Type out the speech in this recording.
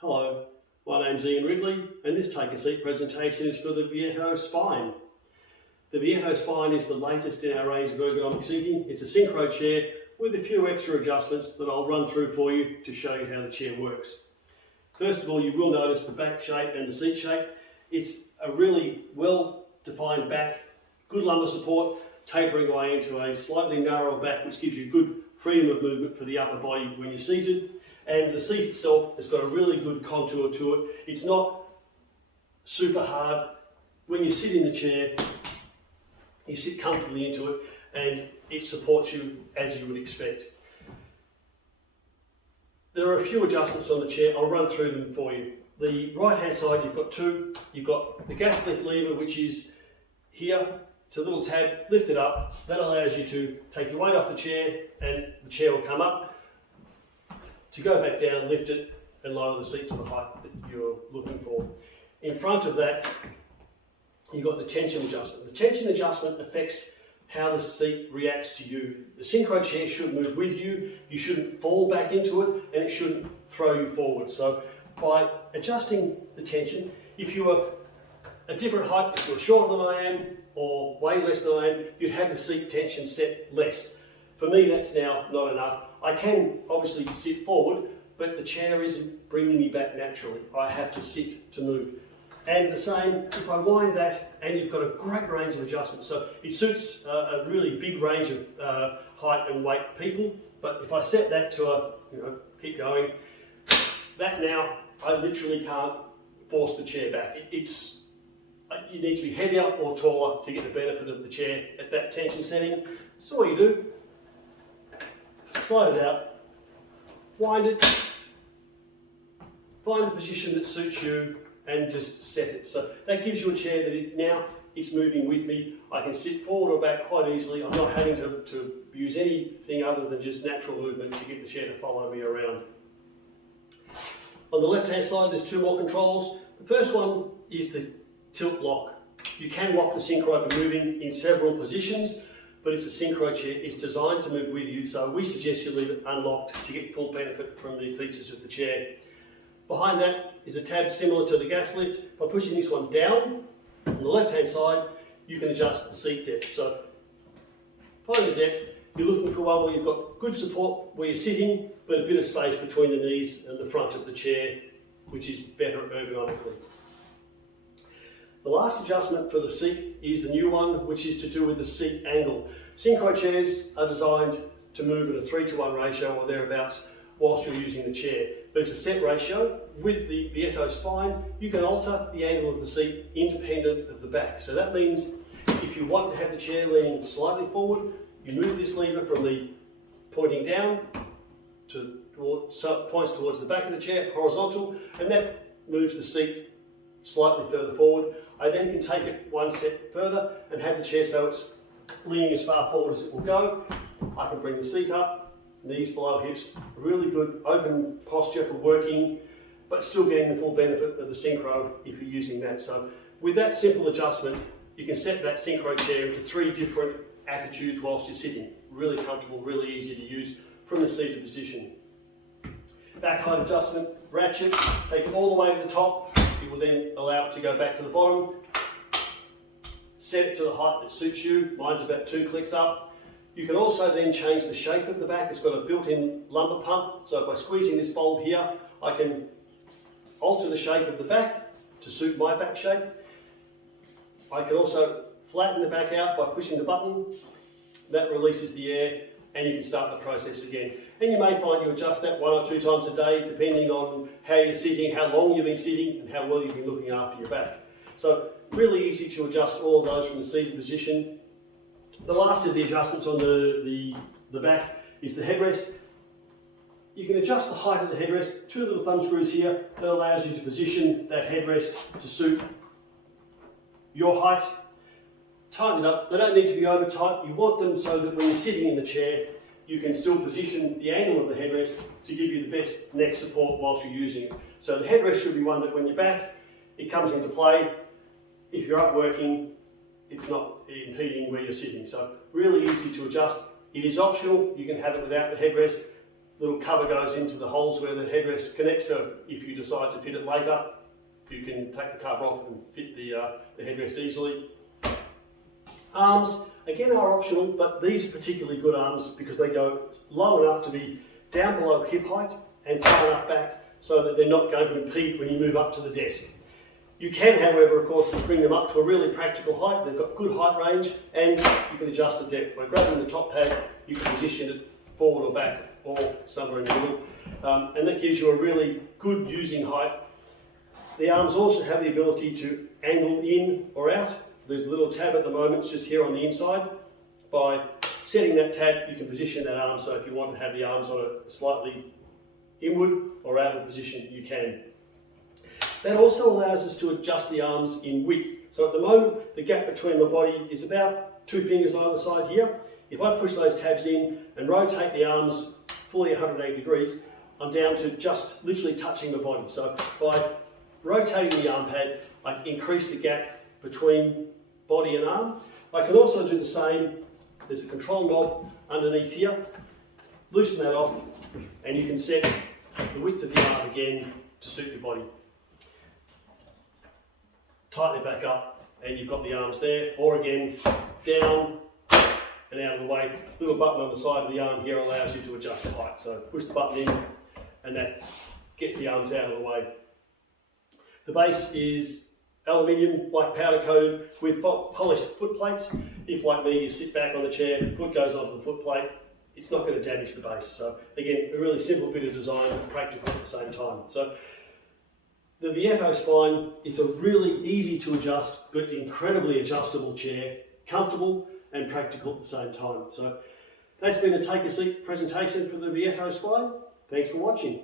Hello, my name's Ian Ridley and this Take a Seat presentation is for the Vieto Spine. The Vieto Spine is the latest in our range of ergonomic seating. It's a synchro chair with a few extra adjustments that I'll run through for you to show you how the chair works. First of all, you will notice the back shape and the seat shape. It's a really well-defined back, good lumbar support, tapering away into a slightly narrower back, which gives you good freedom of movement for the upper body when you're seated. And the seat itself has got a really good contour to it. It's not super hard. When you sit in the chair, you sit comfortably into it and it supports you as you would expect. There are a few adjustments on the chair. I'll run through them for you. The right hand side, you've got two. You've got the gas lift lever, which is here. It's a little tab, lift it up. That allows you to take your weight off the chair and the chair will come up. To go back down, lift it and lower the seat to the height that you're looking for. In front of that, you've got the tension adjustment. The tension adjustment affects how the seat reacts to you. The synchro chair should move with you, you shouldn't fall back into it, and it shouldn't throw you forward. So by adjusting the tension, if you were a different height, if you're shorter than I am, or way less than I am, you'd have the seat tension set less. For me, that's now not enough. I can obviously sit forward, but the chair isn't bringing me back naturally. I have to sit to move. And the same, if I wind that, and you've got a great range of adjustments. So it suits a really big range of height and weight people. But if I set that to keep going, that now, I literally can't force the chair back. You need to be heavier or taller to get the benefit of the chair at that tension setting. So what you do, slide it out, wind it, find the position that suits you and just set it. So that gives you a chair that now is moving with me. I can sit forward or back quite easily. I'm not having to use anything other than just natural movement to get the chair to follow me around. On the left hand side there's two more controls. The first one is the tilt lock. You can lock the synchro for moving in several positions, but it's a synchro chair. It's designed to move with you, so we suggest you leave it unlocked to get full benefit from the features of the chair. Behind that is a tab similar to the gas lift. By pushing this one down on the left hand side, you can adjust the seat depth. So find the depth. You're looking for one where you've got good support where you're sitting, but a bit of space between the knees and the front of the chair, which is better ergonomically. The last adjustment for the seat is a new one, which is to do with the seat angle. Synchro chairs are designed to move at a 3:1 ratio or thereabouts whilst you're using the chair. But it's a set ratio. With the Vieto Spine, you can alter the angle of the seat independent of the back. So that means if you want to have the chair leaning slightly forward, you move this lever from the pointing down so it points towards the back of the chair, horizontal, and that moves the seat slightly further forward. I then can take it one step further and have the chair so it's leaning as far forward as it will go. I can bring the seat up, knees below hips, really good open posture for working, but still getting the full benefit of the synchro if you're using that. So with that simple adjustment, you can set that synchro chair into 3 different attitudes whilst you're sitting. Really comfortable, really easy to use from the seated position. Back height adjustment, ratchet, take it all the way to the top. You will then allow it to go back to the bottom. Set it to the height that suits you. Mine's about 2 clicks up. You can also then change the shape of the back. It's got a built-in lumbar pump. So by squeezing this bulb here, I can alter the shape of the back to suit my back shape. I can also flatten the back out by pushing the button. That releases the air and you can start the process again. And you may find you adjust that 1 or 2 times a day depending on how you're sitting, how long you've been sitting and how well you've been looking after your back. So really easy to adjust all of those from the seated position. The last of the adjustments on the back is the headrest. You can adjust the height of the headrest, 2 little thumb screws here that allows you to position that headrest to suit your height. Tighten it up. They don't need to be over tight. You want them so that when you're sitting in the chair, you can still position the angle of the headrest to give you the best neck support whilst you're using it. So the headrest should be one that when you're back, it comes into play. If you're up working, it's not impeding where you're sitting. So really easy to adjust. It is optional. You can have it without the headrest. little cover goes into the holes where the headrest connects, so if you decide to fit it later, you can take the cover off and fit the headrest easily. Arms, again, are optional, but these are particularly good arms because they go low enough to be down below hip height and far enough back so that they're not going to impede when you move up to the desk. You can, however, of course, bring them up to a really practical height. They've got good height range and you can adjust the depth. By grabbing the top pad, you can position it forward or back or somewhere in the middle. And that gives you a really good using height. The arms also have the ability to angle in or out. There's a little tab at the moment, it's just here on the inside. By setting that tab, you can position that arm, so if you want to have the arms on a slightly inward or outward position, you can. That also allows us to adjust the arms in width. So at the moment, the gap between my body is about 2 fingers on either side here. If I push those tabs in and rotate the arms fully 180 degrees, I'm down to just literally touching the body. So by rotating the arm pad, I increase the gap between body and arm. I can also do the same. There's a control knob underneath here. Loosen that off and you can set the width of the arm again to suit your body. Tighten it back up and you've got the arms there, or again, down and out of the way. Little button on the side of the arm here allows you to adjust the height. So push the button in and that gets the arms out of the way. The base is aluminium, black powder coated with polished foot plates. If, like me, you sit back on the chair, the foot goes onto the foot plate, it's not going to damage the base. So again, a really simple bit of design, but practical at the same time. So the Vieto Spine is a really easy to adjust, but incredibly adjustable chair, comfortable and practical at the same time. So that's been a take a seat presentation for the Vieto Spine. Thanks for watching.